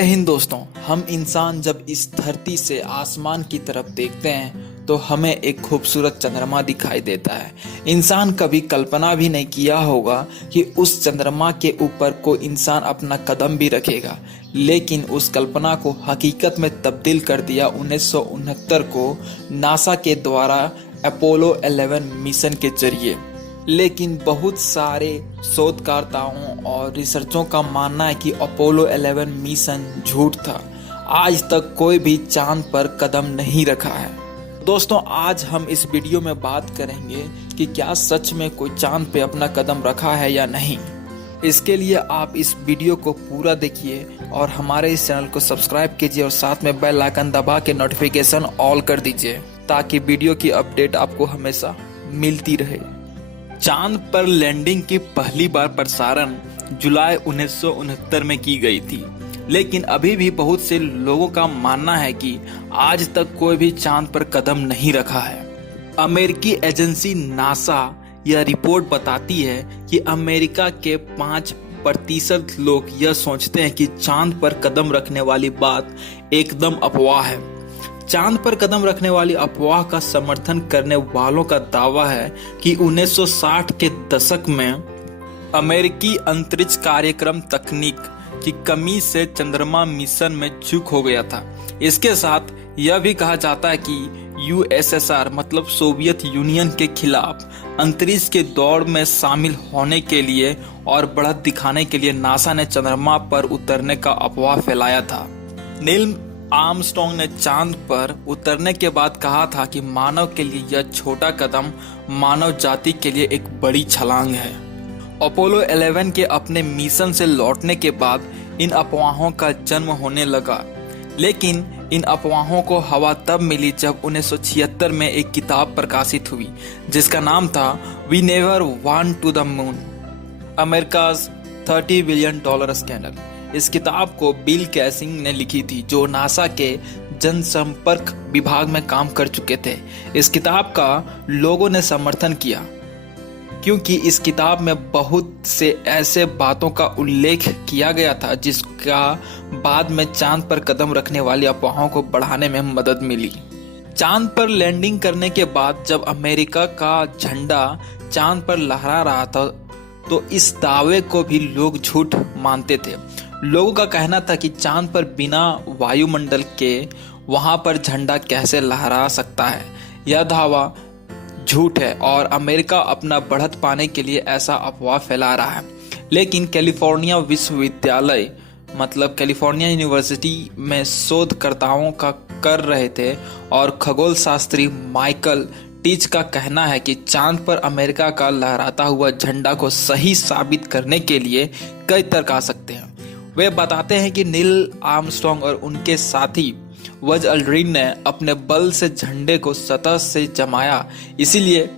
जय हिंद दोस्तों। हम इंसान जब इस धरती से आसमान की तरफ देखते हैं तो हमें एक खूबसूरत चंद्रमा दिखाई देता है। इंसान कभी कल्पना भी नहीं किया होगा कि उस चंद्रमा के ऊपर कोई इंसान अपना कदम भी रखेगा, लेकिन उस कल्पना को हकीकत में तब्दील कर दिया 1969 को नासा के द्वारा अपोलो 11 मिशन के जरिए। लेकिन बहुत सारे शोधकर्ताओं और रिसर्चों का मानना है कि अपोलो 11 मिशन झूठ था। आज तक कोई भी चांद पर कदम नहीं रखा है। दोस्तों, आज हम इस वीडियो में बात करेंगे कि क्या सच में कोई चांद पे अपना कदम रखा है या नहीं। इसके लिए आप इस वीडियो को पूरा देखिए और हमारे इस चैनल को सब्सक्राइब कीजिए और साथ में बेल आइकन दबा के नोटिफिकेशन ऑल कर दीजिए ताकि वीडियो की अपडेट आपको हमेशा मिलती रहे। चांद पर लैंडिंग की पहली बार प्रसारण जुलाई 1969 में की गई थी, लेकिन अभी भी बहुत से लोगों का मानना है कि आज तक कोई भी चांद पर कदम नहीं रखा है। अमेरिकी एजेंसी नासा यह रिपोर्ट बताती है कि अमेरिका के 5% लोग यह सोचते हैं कि चांद पर कदम रखने वाली बात एकदम अफवाह है। चांद पर कदम रखने वाली अफवाह का समर्थन करने वालों का दावा है कि 1960 के दशक में अमेरिकी अंतरिक्ष कार्यक्रम तकनीक की कमी से चंद्रमा मिशन में चूक हो गया था। इसके साथ यह भी कहा जाता है कि यूएसएसआर मतलब सोवियत यूनियन के खिलाफ अंतरिक्ष के दौड़ में शामिल होने के लिए और बढ़त दिखाने के लिए नासा ने चंद्रमा पर उतरने का अफवाह फैलाया था। नील आर्मस्ट्रांग ने चांद पर उतरने के बाद कहा था कि मानव के लिए यह छोटा कदम मानव जाति के लिए एक बड़ी छलांग है। अपोलो 11 के अपने मिशन से लौटने के बाद इन अफवाहों का जन्म होने लगा, लेकिन इन अफवाहों को हवा तब मिली जब 1976 में एक किताब प्रकाशित हुई जिसका नाम था we never went to the moon, America's $30 billion scandal. इस किताब को बिल कैसिंग ने लिखी थी, जो नासा के जनसंपर्क विभाग में काम कर चुके थे। इस किताब का लोगों ने समर्थन किया क्योंकि इस किताब में बहुत से ऐसे बातों का उल्लेख किया गया था जिसका बाद में चांद पर कदम रखने वाली अफवाहों को बढ़ाने में मदद मिली। चांद पर लैंडिंग करने के बाद जब अमेरिका का झंडा चांद पर लहरा रहा था तो इस दावे को भी लोग झूठ मानते थे। लोगों का कहना था कि चांद पर बिना वायुमंडल के वहां पर झंडा कैसे लहरा सकता है। यह दावा झूठ है और अमेरिका अपना बढ़त पाने के लिए ऐसा अफवाह फैला रहा है। लेकिन कैलिफोर्निया विश्वविद्यालय मतलब कैलिफोर्निया यूनिवर्सिटी में शोधकर्ताओं का कर रहे थे और खगोल शास्त्री माइकल टीच का कहना है कि चांद पर अमेरिका का लहराता हुआ झंडा को सही साबित करने के लिए कई तर्क आ सकते हैं। वे बताते हैं कि नील आर्मस्ट्रांग और उनके साथी बज अल्ड्रिन ने अपने बल से झंडे को सतह से जमाया, इसीलिए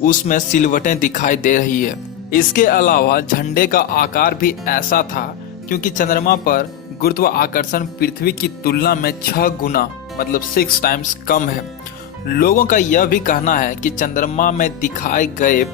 उसमें सिलवटें दिखाई दे रही है। इसके अलावा झंडे का आकार भी ऐसा था क्योंकि चंद्रमा पर गुरुत्वाकर्षण पृथ्वी की तुलना में 6 गुना मतलब 6 टाइम्स कम है। लोगों का यह भी कहना है कि चंद्रमा में दिखाए गए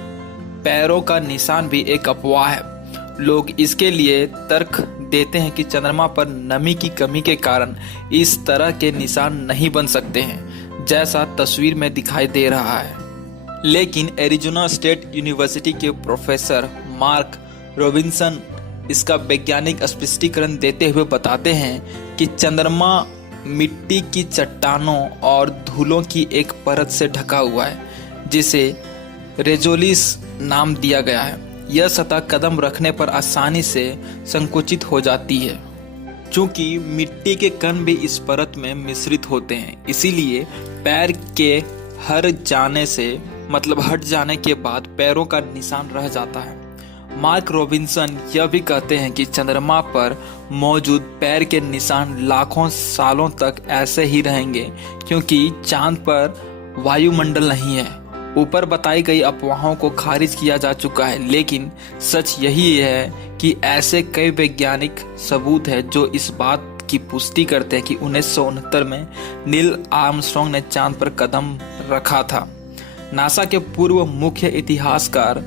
पैरों का निशान भी एक अफवाह है। लोग इसके लिए तर्क देते हैं कि चंद्रमा पर नमी की कमी के कारण इस तरह के निशान नहीं बन सकते हैं जैसा तस्वीर में दिखाई दे रहा है। लेकिन एरिजोना स्टेट यूनिवर्सिटी के प्रोफेसर मार्क रॉबिन्सन इसका वैज्ञानिक स्पष्टीकरण देते हुए बताते हैं कि चंद्रमा मिट्टी की चट्टानों और धूलों की एक परत से ढका हुआ है जिसे रेजोलिस नाम दिया गया है। यह सतह कदम रखने पर आसानी से संकुचित हो जाती है। चूंकि मिट्टी के कण भी इस परत में मिश्रित होते हैं, इसीलिए पैर के हट जाने के बाद पैरों का निशान रह जाता है। मार्क रॉबिन्सन यह भी कहते हैं कि चंद्रमा पर मौजूद पैर के निशान लाखों सालों तक ऐसे ही रहेंगे क्योंकि चांद पर वायुमंडल नहीं है। ऊपर बताई गई अफवाहों को खारिज किया जा चुका है, लेकिन सच यही है कि ऐसे कई वैज्ञानिक सबूत है जो इस बात की पुष्टि करते हैं कि 1969 में नील आर्मस्ट्रांग ने चांद पर कदम रखा था। नासा के पूर्व मुख्य इतिहासकार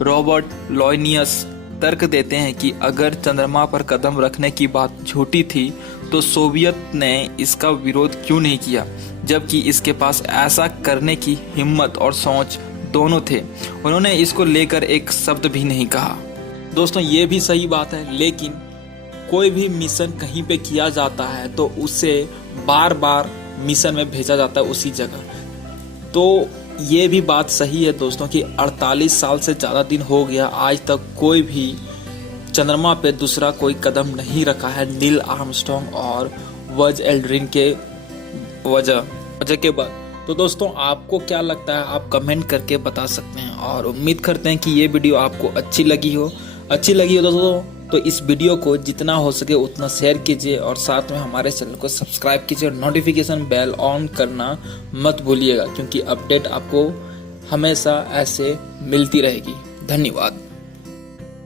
रॉबर्ट लॉयनियस तर्क देते हैं कि अगर चंद्रमा पर कदम रखने की बात झूठी थी तो सोवियत ने इसका विरोध क्यों नहीं किया, जबकि इसके पास ऐसा करने की हिम्मत और सोच दोनों थे। उन्होंने इसको लेकर एक शब्द भी नहीं कहा। दोस्तों ये भी सही बात है, लेकिन कोई भी मिशन कहीं पे किया जाता है तो उसे बार बार मिशन में भेजा जाता है उसी जगह। तो ये भी बात सही है दोस्तों कि 48 साल से ज़्यादा दिन हो गया, आज तक कोई भी चंद्रमा पे दूसरा कोई कदम नहीं रखा है नील आर्मस्ट्रॉन्ग और बज एल्ड्रिन के वजह के बाद। तो दोस्तों आपको क्या लगता है, आप कमेंट करके बता सकते हैं, और उम्मीद करते हैं कि ये वीडियो आपको अच्छी लगी हो दोस्तों। तो इस वीडियो को जितना हो सके उतना शेयर कीजिए और साथ में हमारे चैनल को सब्सक्राइब कीजिए और नोटिफिकेशन बेल ऑन करना मत भूलिएगा, क्योंकि अपडेट आपको हमेशा ऐसे मिलती रहेगी। धन्यवाद।